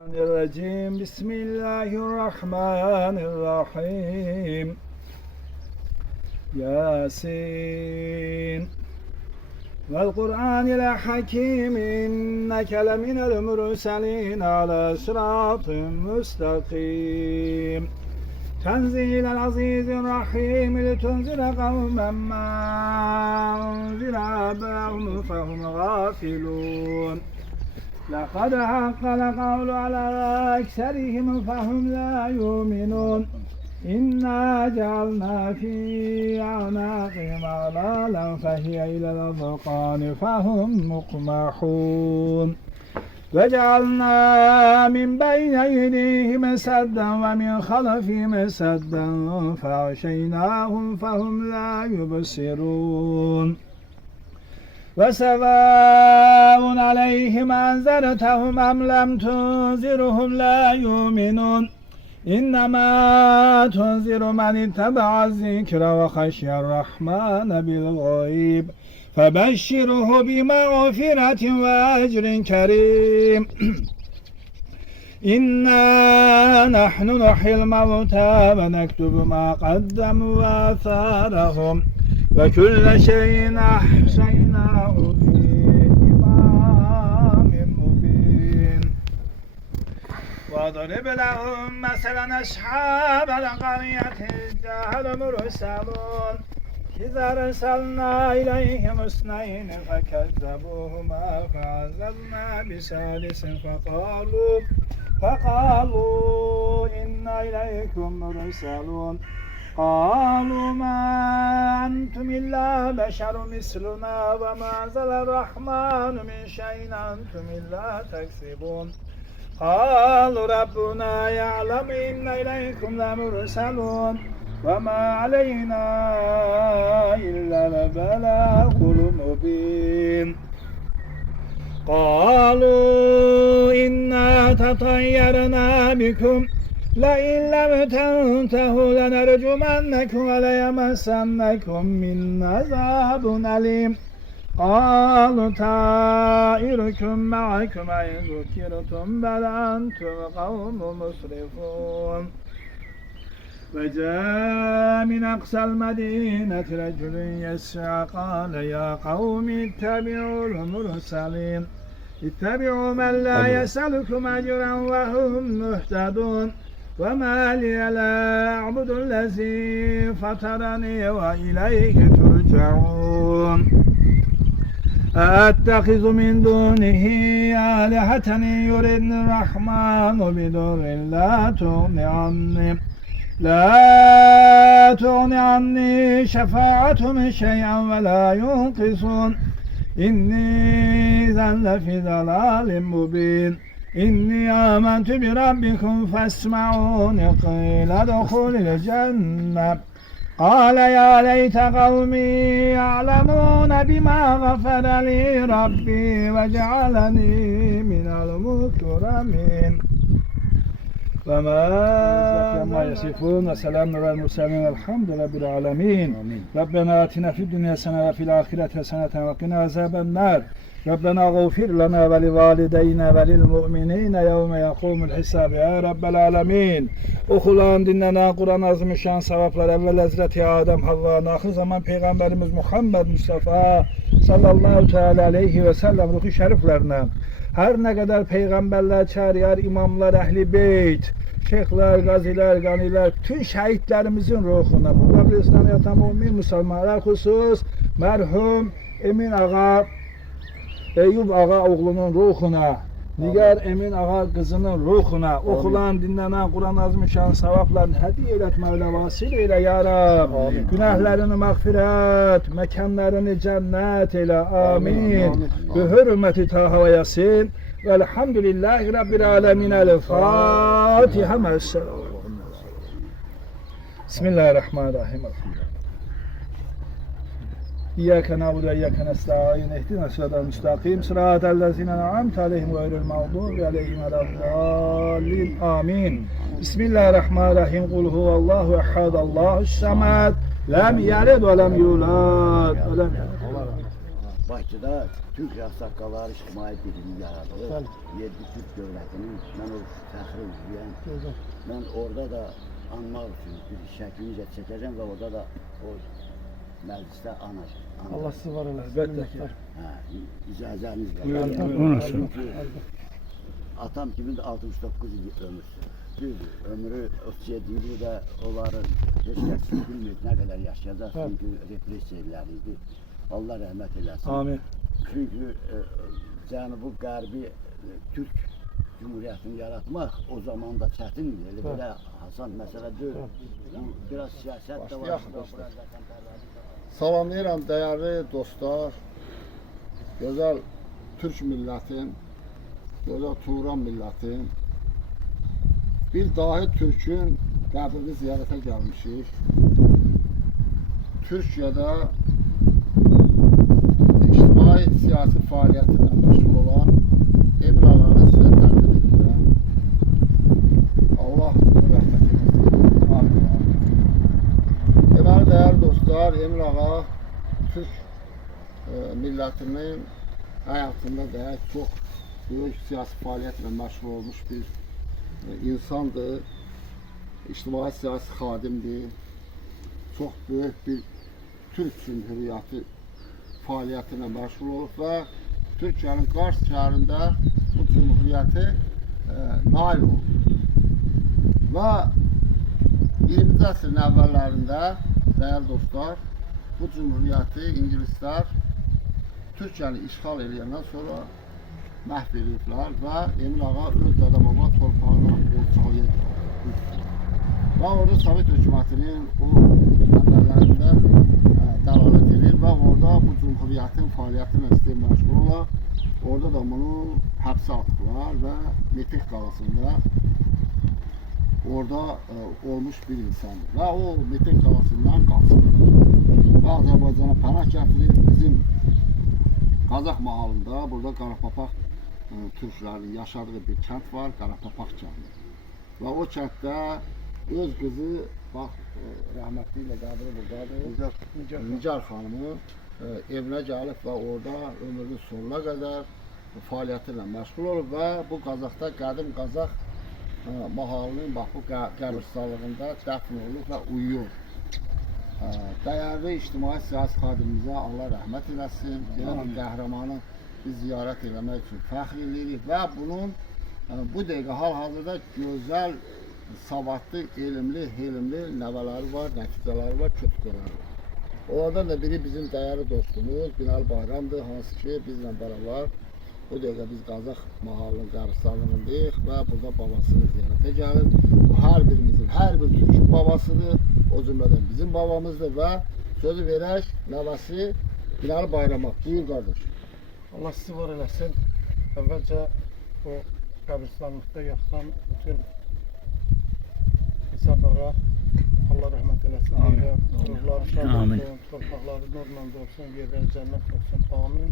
الرجيم بسم الله الرحمن الرحيم ياسين والقرآن الحكيم إنك لمن المرسلين على صراط مستقيم تنزيل العزيز الرحيم لتنذر قوما ما أنذر آباؤهم فهم غافلون لقد حق القول على أكثرهم فهم لا يؤمنون إنا جعلنا في أعناقهم أغلالا فهي إلى الأذقان فهم مقمحون وجعلنا من بين أيديهم سدا ومن خلفهم سدا فأغشيناهم فهم لا يبصرون وسواء عليهم أنذرتهم أم لم تنذرهم لا يؤمنون إنما تنذر من اتبع الذكر وخشي الرحمن بالغيب فبشره بمغفرة وأجر كريم إنا نحن نحيي الموتى ونكتب ما قدموا وآثارهم وكل شيء أحصيناه في إمام مبين واضرب لهم مثلا أصحاب القرية إذ جاء المرسلون إذا أرسلنا إليهم اثنين فكذبوهما فعززنا بثالث فقالوا إنا إليكم مرسلون قالوا ما أنتم إلا بشر مثلنا وما أنزل الرحمن من شيء أنتم إلا تكسبون قالوا ربنا يعلم إن إليكم لمرسلون وما علينا إلا البلاغ المبين قالوا إنا تطيرنا بكم لئن لم تنتهوا لنرجمنكم وليمسنكم منا عذاب أليم قالوا طائركم معكم إن ذكرتم بل أنتم قوم مسرفون وجاء من أقصى المدينة رجل يسعى قال يا قوم اتبعوا المرسلين اتبعوا من لا يسألكم أجرا وهم مهتدون وما لي لا أعبد الذي فطرني وإليه ترجعون أتخذ من دونه آلهة يردن الرحمن بضر لا تغني عني شفاعتهم شيئا ولا ينقصون إني إذا لفي ضلال مبين إني آمنت بربكم فاسمعون قيل ادخل الجنة قال يا ليت قومي يعلمون بما غفر لي ربي وجعلني من المكرمين وما يصفون وسلام على المرسلين الحمد لله رب العالمين ربنا آتنا في الدنيا حسنة وفي الآخرة حسنة وقنا عذاب النار ربنا اغفر لنا ولوالدينا وللمؤمنين يوم يقوم الحساب ya Rabbel Alemin. Okulan dinlenen Kur'an azmışan sevaplar evvel Hazreti Adem Havva ahir zaman Peygamberimiz Muhammed Mustafa sallallahu teala aleyhi ve sellem ruhu şeriflerine her ne kadar peygamberler, çağrılar, imamlar, ehli beyt, şeyhler, gaziler, ganiler, bütün şehitlerimizin ruhuna, bu kabristanı yatan mümin Müslümanlar husus merhum Emin Ağa, Eyüp Ağa oğlunun ruhuna, diğer Emin Ağa kızının ruhuna, okulan, dinlenen Kur'an-ı Azimüşşan sevaplarını hediye eylet Mevla vasıl eyle ya Rab. Günahlarını mağfiret, mekanlarını cennet eyle. Amin. Bi hürmeti Taha ve Yasin. Velhamdülillahi Rabbil alemin. El-Fatiha me'as-selam. Bismillahirrahmanirrahim. İyyâke na'budu ve iyyâke nestaîn. İhdina sıratal müstakîm. Sıratallezîne en'amte aleyhim gayril mağdûbi aleyhim veleddâllîn. Amin. Bismillahirrahmanirrahim. Kul huvallahu ehad. Allahus samed. Lem yelid ve lem yulad. Bakıda Türk Rəssaqqalları İctimai Birliyi yaradılıb. 7 Türk dövlətinin mən o fəxri üzvüyəm. Mən orada da anmaq üçün bir şəklini çəkəcəm və orada da o məclisdə anacam. Allah sizi var eləsin. Əlbəttə ki. İcazənizlə. Buyurun. Atam kimin 69 il ömür. Düzdür, ömrü 37 ili də onların heç kəs bilmir nə qədər yaşayacaq, çünki repressiya illəri idi. Allah rəhmət eləsin. Amin. Çünki Cənubi Qərbi Türk Cumhuriyyətini yaratmaq o zaman da çətin idi. Elə belə asan məsələ deyil. Biraz siyasət də var. Salamlayıram dəyərli dostlar, gözəl Türk millətin, gözəl Turan millətin, bir dahi Türk'ün qəbrini ziyarətə gəlmişik. Türkiyədə ictimai siyasi fəaliyyətlə məşğul olan Emin ağanı sizə təqdim edirəm. Allah rəhmət eylesin. Deməli, dəyərli dostlar, Emin ağa Türk millətinin həyatında da çox böyük siyasi fəaliyyətlə məşğul olmuş bir insandır, ictimai siyasi xadimdir, çox böyük bir Türk Cumhuriyyəti fəaliyyətinə məşğul olub və Türkiyənin Qars şəhərində bu Cumhuriyyəti nail olub. Və 20-ci əsrin əvvəllərində, dəyərli dostlar, bu Cumhuriyyəti İngilislər Türkiyəni işğal edəndən sonra məhv ediblər və Emin ağa öz dədəbaba torpağına borçalıydı. Və orada Sovet hökumətinin o əməllərində dəlalət edir və orada bu Cumhuriyyətin fəaliyyətinə istəyir məşğul olar. Orada da bunu həbsə atdılar və Metek qalasında orada olmuş bir insandır. Və o Metek qalasından qaçır və Azərbaycana pənah gətirir. Bizim Qazaq mahalında, burada Qarapapaq Türklərinin yaşadığı bir kənd var, Qarapapaq kəndi. Və o kənddə öz qızı, bax, rəhmətli ilə qədri buradadır, Nigar xanımı evinə gəlib və orada ömrünün sonuna qədər fəaliyyəti ilə məşğul olub və bu Qazaqda qədim Qazaq mahalının bax, bu qəbirstanlığında dəfn olub və uyuyor. Dəyərli ictimai siyasi xadimimizə Allah rəhmət eləsin, belə bir qəhrəmanı biz ziyarət eləmək üçün fəxr edirik və bunun bu dəqiqə hal-hazırda gözəl, savadlı, elmli, helimli nəvələri var, nəticələri var, kötükələri var. Onlardan da biri bizim dəyərli dostumuz Binali Bayramdır, hansı ki bizlə bərabər o dəqiqə biz Qazaq mahalının qəbirstanlığındayıq və burada babasını ziyarətə gəlib. Bu hər birimizin, hər bir Türkün babasıdır, o cümlədən bizim babamızdır və sözü verək nəvəsi Binali Bayrama. Buyur qardaş. Allah sizi var eləsin. Əvvəlcə o qəbirstanlıqda yatan bütün insanlara Allah rəhmət eləsin. Ruhları şad olsun, torpaqları nurla dolsun, yerləri cənnət olsun. Amin.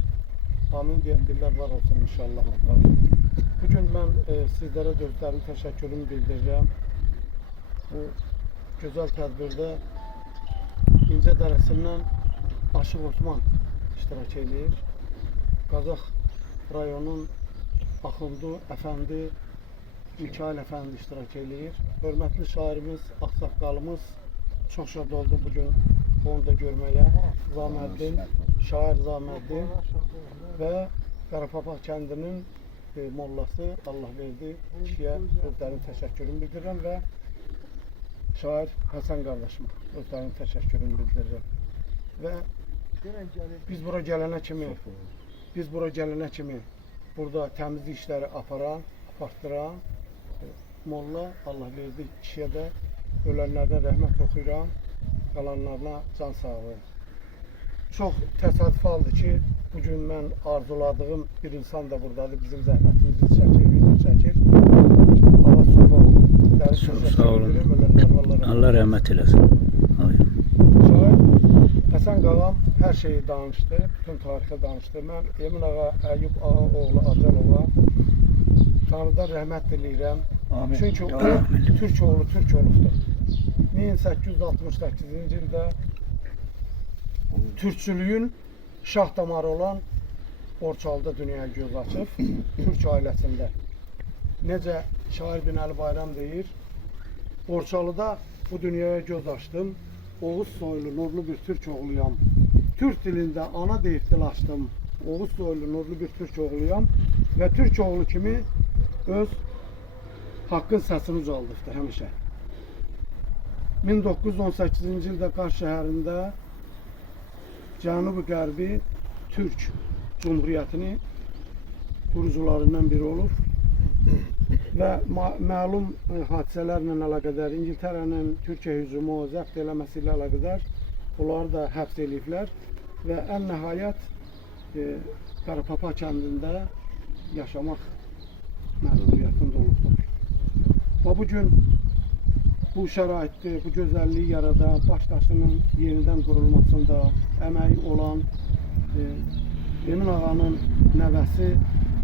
Amin deyən dillər var olsun inşallah. Bugün mən sizlərə gözlərin təşəkkürümü bildirirəm. Bu gözəl tədbirdə İncə Dərəsindən Aşıq Osman iştirak edir. Qazaq rayonun Axundu Əfəndi, Mikail Əfəndi iştirak edir. Hörmətli şairimiz, Ağsaqqalımız çox şad oldu bugün onu da görməyə. Zaməddin, şair Zaməddin və Qarapapaq kəndinin mollası Allah verdi. Kişiyə özlərinin təşəkkürümü bildirirəm və şair Həsən qardaşıma özlərinin təşəkkürümü bildirirəm. Və biz bura gələnə kimi burada təmizlik işləri apartdıran molla Allah verdi. Kişiyə də ölənlərdən rəhmət oxuyuram, qalanlarına can sağlığı. Çox təsadüf aldı ki, bugün mən arzuladığım bir insan da buradadır, bizim zəhmətimizi çəkir, video çəkir. Allah sağ olun. Allah rəhmət eləsin. Şair Həsən qağam hər şeyi danışdı, bütün tarixi danışdı. Mən Emin ağa, Əyyub ağa oğlu Acalova Tanrıdan rəhmət diləyirəm. Çünki o Türk oğlu Türk olubdur. 1868-ci ildə Türkçülüyün şah damarı olan Borçalıda dünyaya göz açıb, Türk ailəsində. Necə şair Binəli Bayram deyir, Borçalıda bu dünyaya göz açdım, Oğuz soylu nurlu bir Türk oğluyam. Türk dilində ana deyib dil açdım, Oğuz soylu nurlu bir Türk oğluyam və Türk oğlu kimi öz haqqın səsini ucaldıqdır həmişə. 1918-ci ildə Qars şəhərində Cənubi-Qərbi Türk Cumhuriyyətini qurucularından biri olub və məlum hadisələrlə əlaqədar İngiltərənin Türkiyə hücumu zəbt eləməsi ilə əlaqədar onları da həbs ediblər və ən nəhayət Qarapapa kəndində yaşamaq məcburiyyətində olubdur. Və bu gün bu şəraitdə, bu gözəlliyi yaradan, Daşdaşının yenidən qurulmasında əməyi olan Emin ağanın nəvəsi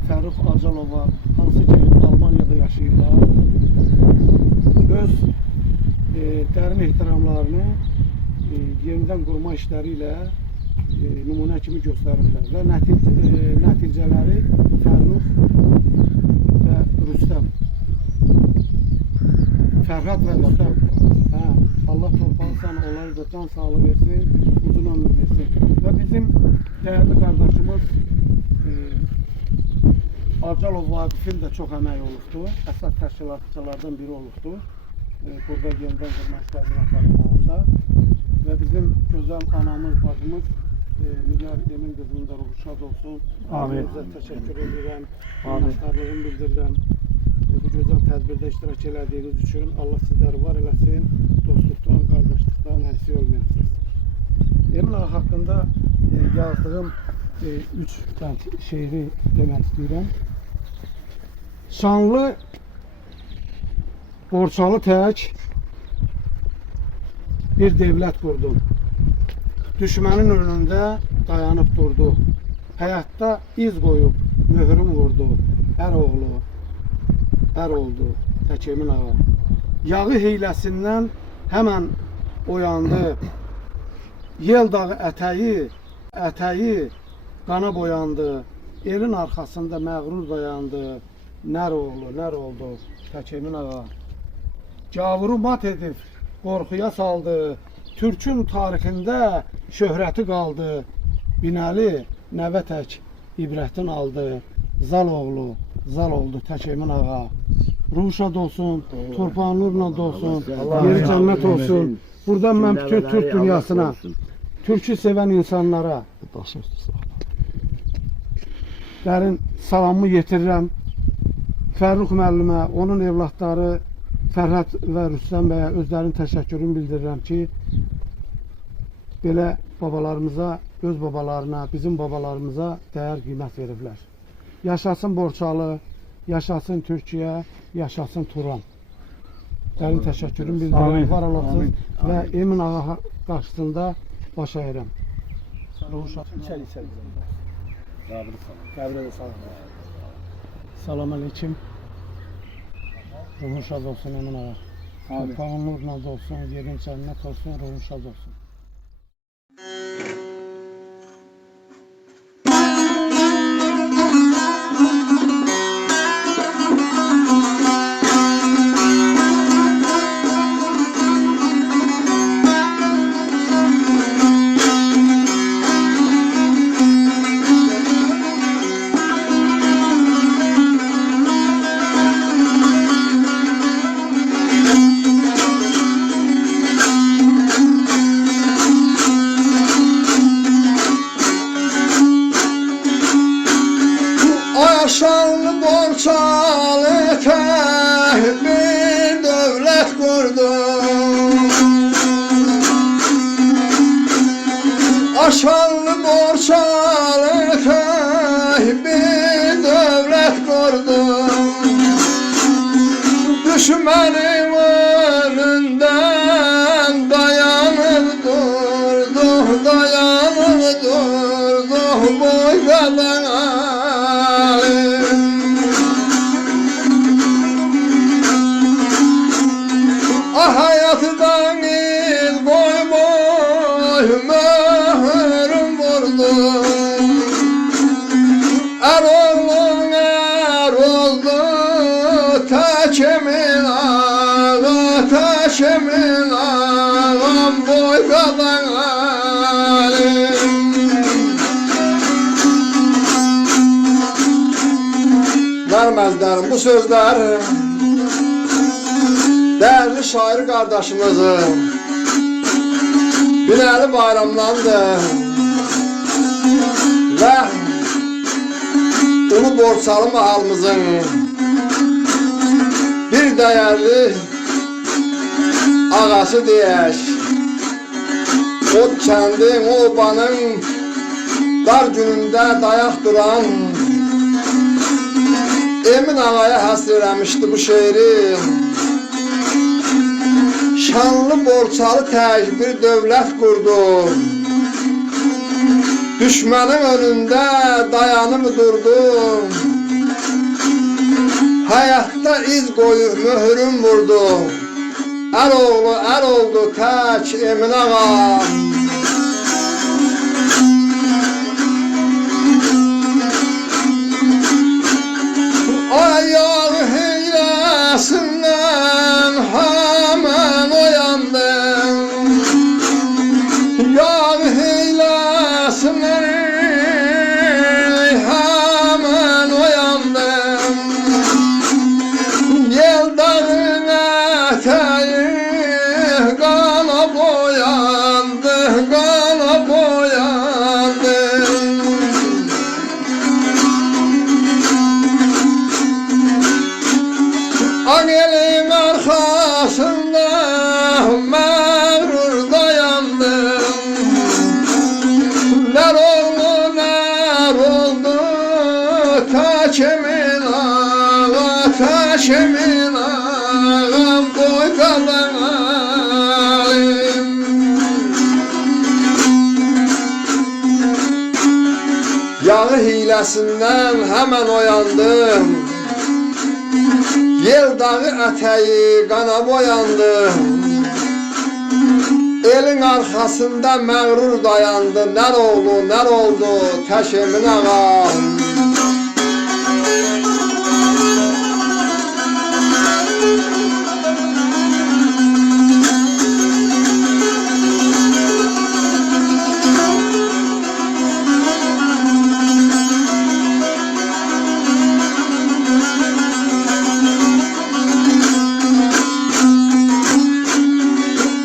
Fərrux Acalova, hansı ki Almaniyada yaşayırlar, öz dərin ehtiramlarını yenidən qurma işləri ilə nümunə kimi göstəriblər və nəticələri Fərrux və Rüstəm, Fərhad və Rüstəm, Allah torpaqsan, onları da can sağlığı versin, uzun ömür versin və bizim dəyərli qardaşımız Acalov Vaqifin də çox əməyi olubdur, əsas təşkilatçılardan biri olubdur, burada yenidən qurma işlərinin aparılmağında və bizim gözəl anamız, bacımız Nigar Emin qızının da ruhu şad olsun. Amin. Sizə təşəkkür edirəm, minnətdarlığımı bildirirəm. Bu gözəl tədbirdə iştirak elədiyiniz üçün Allah sizləri var eləsin, dostluqdan, qardaşlıqdan əksik olmayasınız. Emin ağa haqqında yazdığım 3 şeiri demək istəyirəm. Şanlı Borçalı tək bir devlət qurdu. Düşmənin önündə dayanıb durdu. Həyatda iz qoyub möhrüm vurdu. Ər oldu tək Emin ağa. Yağı hiyləsindən həmən oyandı. Yel dağı ətəyi qana boyandı. Elin arxasında məğrur dayandı. Nər oldu tək Emin ağa. Gavuru mat edib qorxuya saldı. Türkün tarixində şöhrəti qaldı. Binəli nəvə tək ibrətin aldı. Zal oldu tək Emin ağa. Ruhu şad olsun, torpağın nurla dolsun, yeri cənnət olsun. Buradan mən bütün Türk dünyasına, Türkü sevən insanlara dərin salamımı yetirirəm. Fərrux müəllimə, onun evlatları Fərhad və Rüstəm bəyə özlərinin təşəkkürünü bildirirəm ki, belə babalarımıza, öz babalarına, bizim babalarımıza dəyər qiymət veriblər. Yaşasın Borçalı, yaşasın Türkiyə, yaşasın Turan. Dərin təşəkkürümü bildirirəm, var olasın və Emin ağa qarşısında baş əyirəm. Salam aleyküm. Ruhun şad olsun Emin ağa. Torpağın nurla dolsun, yerin cənnət olsun, ruhun şad olsun. Şanlı Borçalı tək bir dövlət qurdu. Şanlı Borçalı tək bir dövlət qurdu. Düşmənin önündən dayanıb durdu, boydadan. Hayatdan il boy möhrüm vurdu. taşımın ağam boy kalan Vermezler bu sözler değerli şair kardeşimizin Binali Bayramlandı ve Ulu Borçalı mahalımızın bir değerli ağası diyek. O kendin, o obanın dar gününde dayak duran Emin ağaya hasrelemişti bu şehri. Şanlı Borçalı tek bir devlet kurdu. Düşmanın önünde dayanıp durdu. Hayatta iz koyup mühürüm vurdu. Er oğlu er oldu tek Emin ağa. Ayağı heylesinden hemen uyandım. Yağ heylesinden hemen uyandım. Yel dağın eteği kana boyandı, kana boyandı. Angelin arkasında mağrur dayandım. Ner oldu kaç emin ağa, kaç emin ağam boy kalan alim. Yağı hilesinden hemen uyandım. Yel dağı eteği kana boyandı. Elin arkasında mağrur dayandı. Ner oldu teş Emin ağa.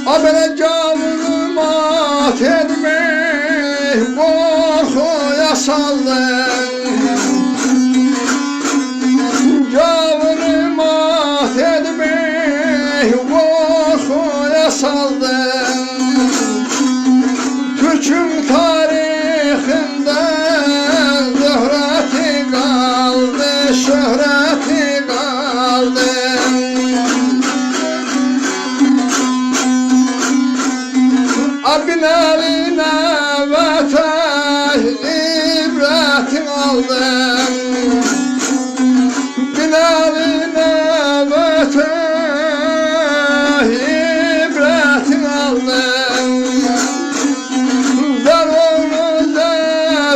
Abone canım at etmek korkuya saldın. Canım at etmek korkuya saldın. Türk'ün tarihinde şöhreti kaldı, şöhreti kaldı. Abilerine vatan ibretin aldım. Bilaline vatan ibretin aldım. Zar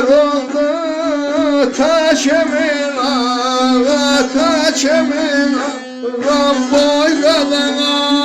oldu taş Emin ağa, taş Emin ağa, boy kalan ağa.